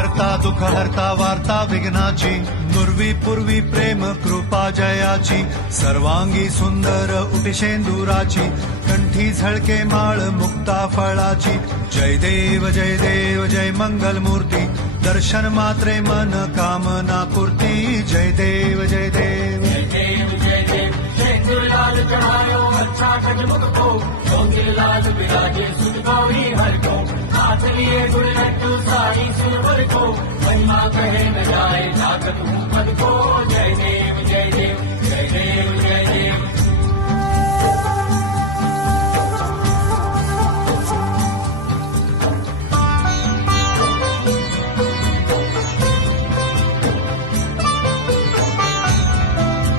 करता दुःख हरता वार्ता विघ्नाची, नुरवी पूर्वी प्रेम कृपा जयाची, सर्वांगी सुंदर उटिशेंदुराची, कंठी झळके माळ मुक्ता फळाची, जय देव जय मंगल मूर्ती, दर्शन मात्रे मन कामना पूर्ती, जय देव जय देव लाल चढ़ायो अच्छा खजमुख को, लाल विराजे सुध गौरी हर को, हाथ लिए गुड़ लड्डू साड़ी सिल्वर को, महिमा कहे न जाए जागत पद को, जय देव